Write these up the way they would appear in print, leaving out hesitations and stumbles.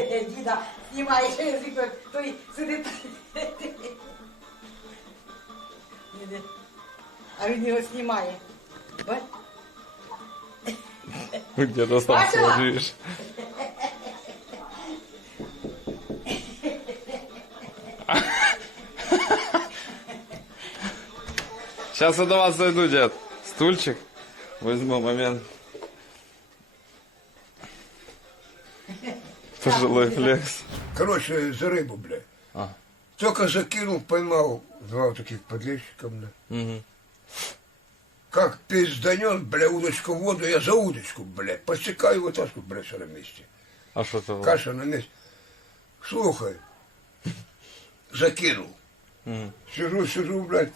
Діда знімає, що язик, той сидить. А він його знімає. Бач? Где-то там Бачила? сложишь. Сейчас я до вас зайду, дед. Стульчик. Возьму момент. Пожилой флекс. Короче, за рыбу, бля. А. Только закинул, поймал два вот таких подлещика, бля. Угу. Как пизданет, бля, удочку в воду, я за удочку, бля. Подсекаю вытаскиваю, бля, все на месте. А что это было? Каша на месте. Слухай, закинул. Мгм. Сижу, блядь.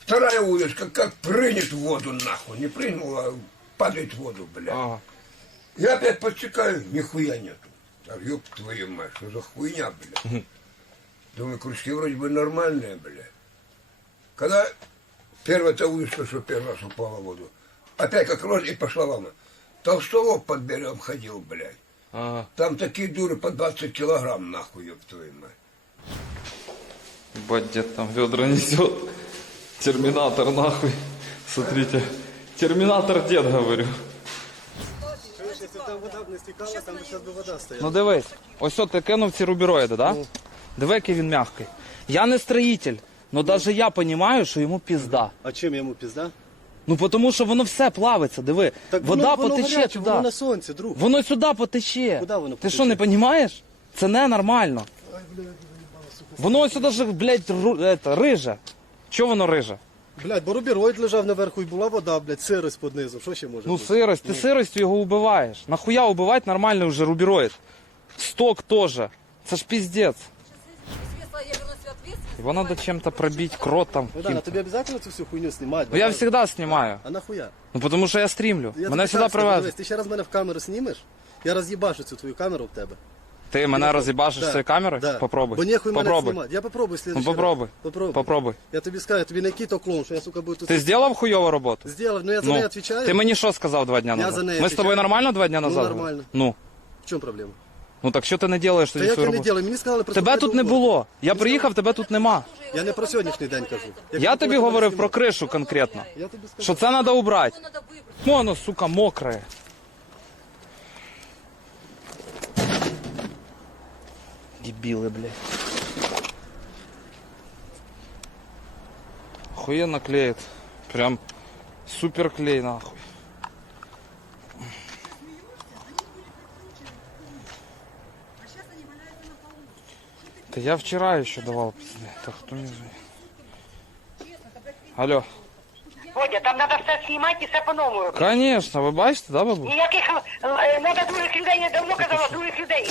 Вторая удочка, как прыгнет в воду, нахуй. Не прыгнул, а падает в воду, бля. Ага. Я опять подсекаю, нихуя нету. А ёб твою мать, что за хуйня, бля. Думаю, крючки вроде бы нормальные, бля. Когда первая-то удочка, что первый раз упала в воду, опять как рожь и пошла волна. Толстолоб под берегом ходил, блядь. Ага. Там такие дуры по 20 килограмм, нахуй, ёб твою мать. Ебать, дед там ведра несет. Терминатор нахуй. Смотрите. Терминатор дед, говорю. Якщо там вода б не стікала, там би зараз би вода стояла. Ну дивись, ось от ти кинув ці рубіроїди, да? Диви, який він м'який. Я не строїтель, але навіть я розумію, що йому пізда. А чим йому пізда? Ну тому що воно все плавиться, диви. Так Вода воно потече гаряче, туди. воно на сонці, друг. Воно сюди потече. Куди воно Ти потече? що, не розумієш? Це ненормально. Воно ось сюди ж, блядь, риже. Чого воно риже? Блядь, бо рубіроїд лежав наверху і була вода, блядь, сирость під низом. Що ще може Ну бути? сирость, ти сиростю його убиваєш. Нахуя убивати нормальний вже рубіроїд? Сток теж. Це ж піздець. Його треба чим-то пробити, крот там. Ну, да, тобі обов'язково цю всю хуйню знімати? Ну я завжди знімаю. А нахуя? Ну тому що я стрімлю. Я Мене тобі сюди так скажу, привезли. дивись, ти ще раз мене в камеру знімеш, я роз'їбашу цю твою камеру в тебе. Ти мене роз'їбашиш з цієї камери? Да. Попробуй. Бо ніхуй мене Попробуй. знімати. Я попробую Ну слідчий попробуй. раз. Попробуй. Попробуй. Я тобі скажу, я тобі не який-то клоун, що я, сука, буду тут... Ти зробив хуйову роботу? Сделав, ну я за неї відповідаю. Ти мені що сказав 2 дня назад? за неї Ми з тобою відповідаю. нормально 2 дня назад? нормально. Ну. В чому проблема? Ну так що ти не робиш Та тоді я свою це не роботу? ділаю, мені сказали просто... Тебе тут не договор. було. Я приїхав, тебе тут нема. Я не про сьогоднішній день кажу. Я тобі говорив про кришу конкретно. Я тобі скажу. Що це треба убрати. Воно, сука, мокре. Дебіли, блядь. Охуенно клеит. Прям супер клей, нахуй. Да я вчера еще давал пизды. Так, кто мне звонит? Алло. Водя, там треба все знімати і все по-новому робити. Конечно, ви бачите, да, бабу? Ніяких, треба других людей, я давно казала, других людей,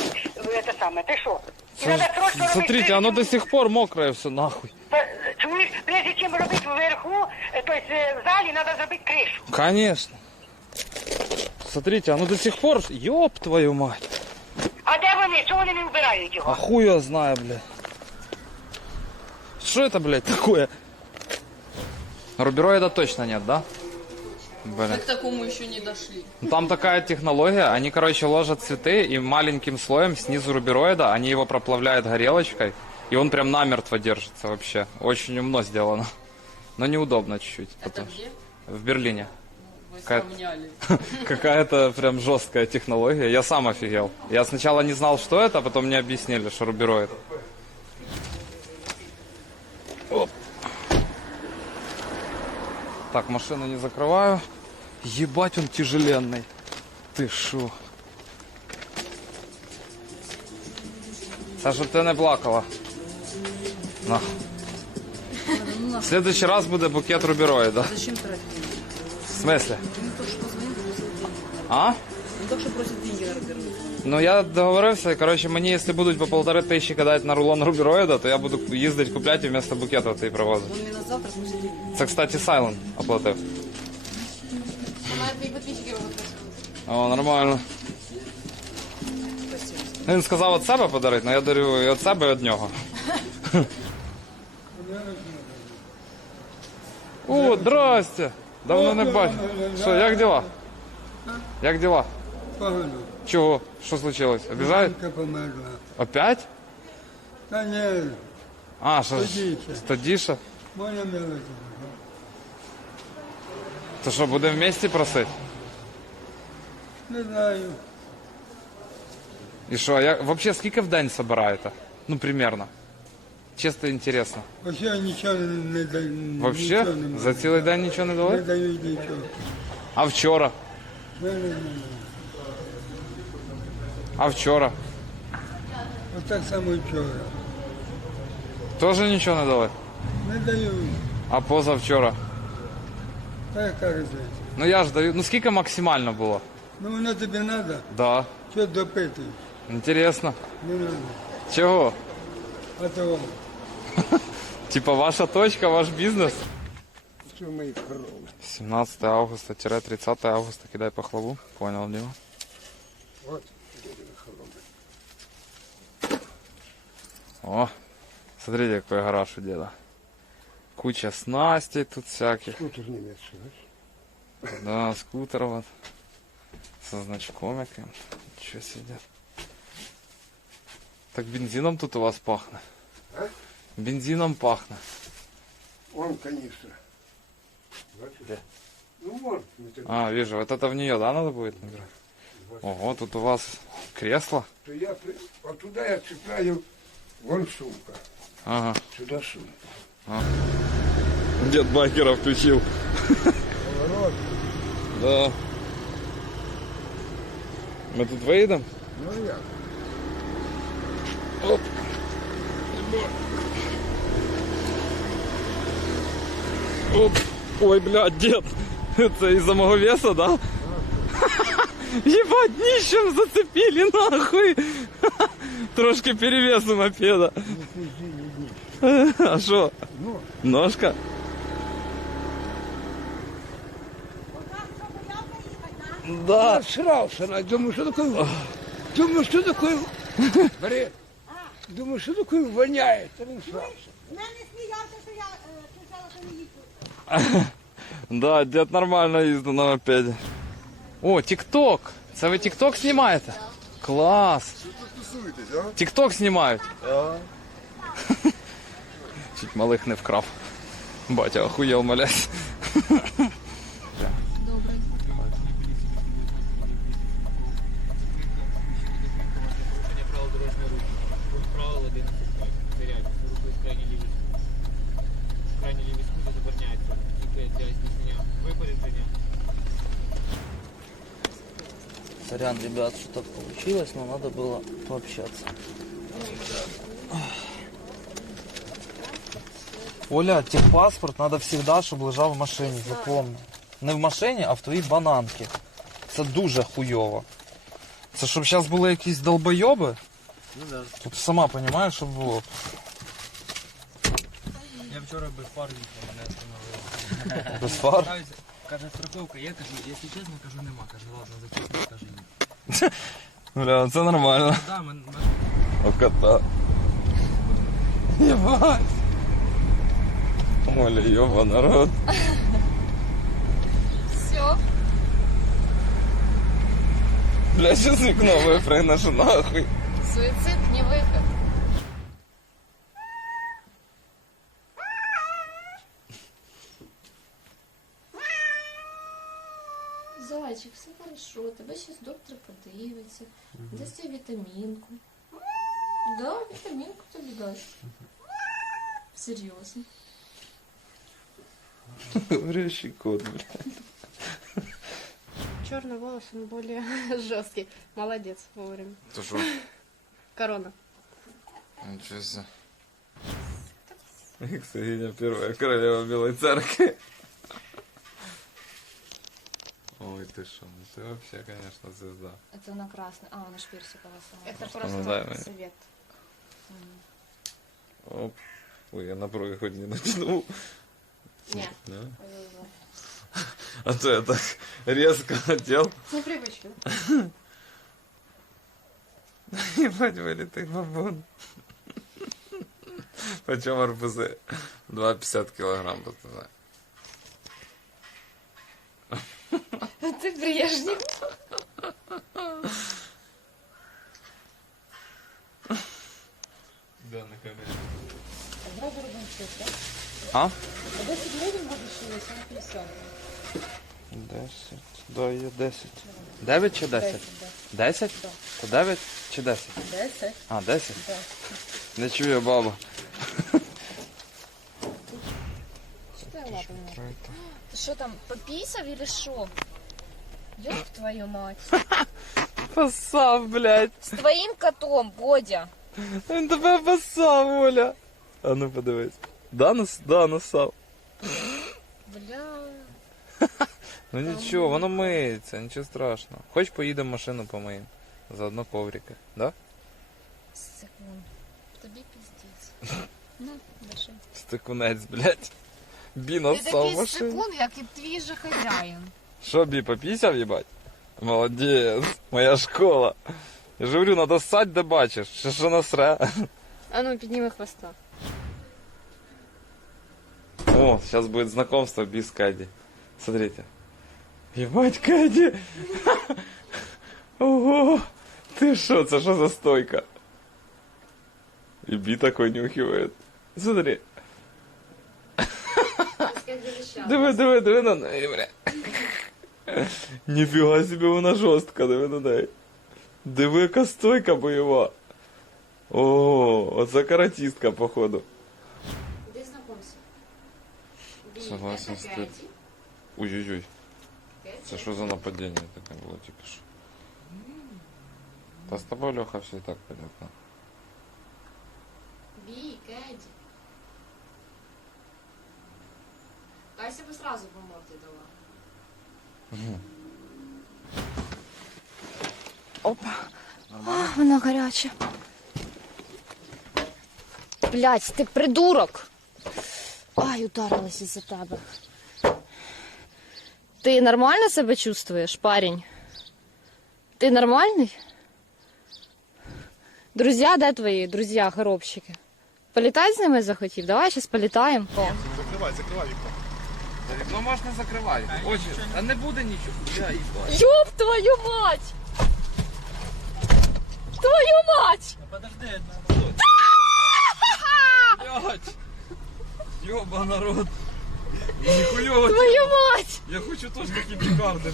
це саме, ти що? І треба срочно робити. Смотрите, оно до сих пор мокрое все, нахуй. Чуєш, прежде чим робити вверху, тобто в залі, треба зробити кришу. Конечно. Смотрите, оно до сих пор... Ёб твою мать. А де вони? Чого вони не вбирають його? А хуй я знаю, блядь. Что это, блядь, такое? Рубероида точно нет, да? Блин. К такому еще не дошли. Ну, там такая технология, они, короче, ложат цветы и маленьким слоем снизу рубероида, они его проплавляют горелочкой, и он прям намертво держится вообще. Очень умно сделано. Но неудобно чуть-чуть. Это где? В Берлине. Вы Как- сравняли. Какая-то прям жесткая технология. Я сам офигел. Я сначала не знал, что это, а потом мне объяснили, что рубероид. Оп. Так, машину не закрываю. Ебать, он тяжеленный. Ты шо? Та, щоб ти не плакала. На. В следующий раз буде букет рубероида. Зачем тратить? В смысле? Ну то, что позвонил, А? он только что просит деньги на Роберт. Ну я договорився, коротше, мені, якщо будуть по 1500 кидати на рулон рубероїда, то я буду їздити купляти і вместо букета ти привозити. Он мне на завтра просит деньги. Це, кстати, Сайлент оплатив. На это и подписчики его подписывают. О, нормально. Він сказав від себе подарити, але я дарю і від себе, і від нього. О, здрасте! Давно не бачив. Що, як діла? Як діла? погано. Чого? Що случилось? Обіжають? Жінка померла. Опять? Та ні, А, що ж? Стодіша. Стодіша? моя милость. То що, будемо вместе просити? Не знаю. І що, вообще скільки в день собираєте? Ну, примерно. Чисто інтересно. Ось я нічого не даю. Вообще? За цілий день нічого не Не дали? дають нічого. А вчора? Не. А вчора? Ось так само і вчора. Теж нічого не дали? Не дають. А позавчора? Та яка різниця? Ну я ж даю. Ну скільки максимально було? Ну воно тобі треба. Да. Що допитуєш? Інтересно. Не треба. Чого? А то Типа ваша точка, ваш бізнес? Що мої корови? 17 августа-30 августа кидай пахлаву. Понял, Дима. От. О, смотрите, какой гараж у деда. Куча снастей тут всяких. Скутер німецький, бачиш? Да, скутер вот. Со значком яким. Ничего себе. Так бензином тут у вас пахнет. А? Бензином пахнет. Вон каністра. Бачиш? Де? Ну вон. не так. А, вижу, вот это в нее, да, надо будет набирать? Ого, тут у вас кресло. То я оттуда я цепляю, вон сумка. Ага. Сюда сумка. Дед байкера включил. Поворот. Да. Мы тут выйдем? Ну як? Оп. Оп. Ой, блядь, дед. Это из-за моего веса, да? Ебать, днищем зацепили, нахуй. Трошки перевес у мопеда. А что? Ножка? Да. Я срался, думаю, что такое... Думаю, что такое... Бред. Думаю, что такое воняет. А він срався. Мене сміявся, що я кричала, що не їду. Да, дед нормально їздить на мопеді. О, тік-ток. Це ви тік-ток знімаєте? Клас. Тік-ток знімають? Чуть малих не вкрав. Батя охуєл, молясь. Добре. Порушення правил дорожнього руху. Пункт правил 11. Зарядність. Руху з крайній лівій. Крайній лівій смузі забороняється. Тільки для здійснення випередження. Сорян, ребят, что так получилось, но надо было пообщаться. Оля, техпаспорт надо всегда, чтобы лежав в машині, запомни. Не в машині, а в твоїй бананці. Це дуже хуйово. Це щоб зараз були якісь долбойоби? Ну да. Тут сама розумієш, щоб було. Я вчора без фар їхав, мене остановили. Без фар? Каже, страховка є, кажу, якщо чесно, кажу, нема. Каже, ладно, зачем, каже, ні. Бля, це нормально. Да, О, кота. Ебать. Оля, ёба, народ. Все. Бля, сейчас вікно випригнеш нахуй. Суицид не выход. Зайчик, все хорошо. Тебе сейчас доктор подивиться. Дасть тебе вітамінку. Да, вітамінку тобі дасть. Серйозно. Говорящий кот, бля. Черный волос, он более жесткий. Молодец, вовремя. Ты что? Корона. Ничего себе. Ксагиня первая королева Белой Церкви. Ой, ты что, ну ты вообще, конечно, звезда. Это на красный. А, он аж персиковый сама. Это Ну, дай просто мне. цвет. Оп. Ой, я на брови хоть не натянул. Нет. Да? повезло. А то я так резко хотел. С непривычки. Ебать, вылитый бабон. Почем арбузы? 2,50 килограмм, пацаны. Ты прежний. А? 10 гривень будеш і 7,50. 10. Да, є 10. 9 чи 10? 10? То 9 чи 10? 10. А, 10? Не чує баба. Що ти лапаєш? Ти що там, попісав или що? Ёб твою мать. Посав, блядь. З твоїм котом, Бодя. Він тебе посав, Оля. А ну подивись. Да, насав. Бля. Ну нічого, воно миється, нічого страшного. Хоч поїдемо машину помиємо. Заодно коврики, да? Секунд. Тобі пиздець. Ну, держи. Стикунець, блядь. Бі Ти насав такий машину. секунд, як і твій же хазяїн. Що, Бі, попісяв, їбать? Молодець, моя школа. Я ж говорю, надо ссать, де бачиш. Що насре. А ну, підніми хвоста. О, сейчас будет знакомство Бі с Кэдди. Смотрите. Ебать, Кэдди! Ого! Ты шо, це що за стойка? И Би такой нюхивает. Смотри. Диви на неї, бля. Ніфіга собі вона жорстка, диви на неї. Диви, яка стойка бойова. О, оце каратистка, походу. Іди знакомся. Согласен з тим. Ой-ой-ой. Це що за нападіння таке було тільки що? Та з тобою, Льоха, все і так понятно. Бі, Кеді. Кайся би сразу по морді дала. Опа. Вона гаряча. Блядь, ти придурок. Ай, ударилась із-за тебе. Ти нормально себе чувствуєш, парень? Ти нормальний? Друзья, де твої? Друзья, горобчики. Політати з ними захотів? Давай зараз політаємо. Закривай вікно. Вікно можна закривати. Очі, а не буде нічого. Я їбать. Ёб твою мать! Твою мать! Подожди, Блять! Ёба народ! Ніхуйово! Твою мать! Я хочу теж такі пікарди.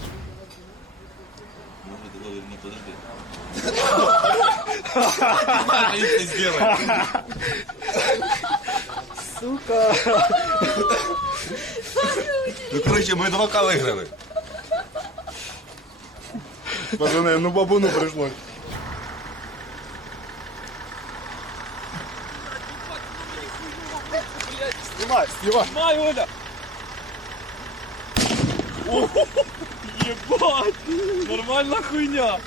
Ну, коротше, ми 2К виграли. Пацани, ну бабуну прийшлось. Знімай. Май, Оля! Ебать! Нормальна хуйня!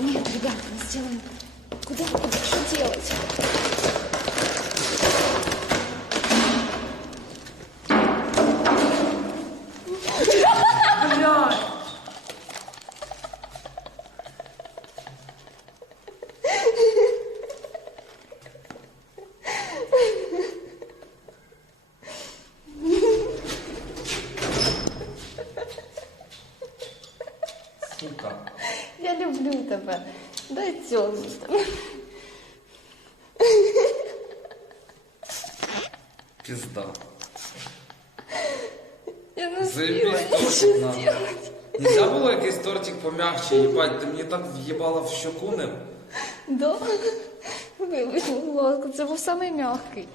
Нет, ребят, мы сделаем... Куда? Что делать? Сука! Я люблю тебе. Дай цьому. Пизда. Я не Заебись, успела тортик ничего надо. сделать. Нельзя було якийсь тортик помягче, їбать, ти мені так в'їбала в щоку ним. Да? Вибач, будь ласка, це був самий м'який.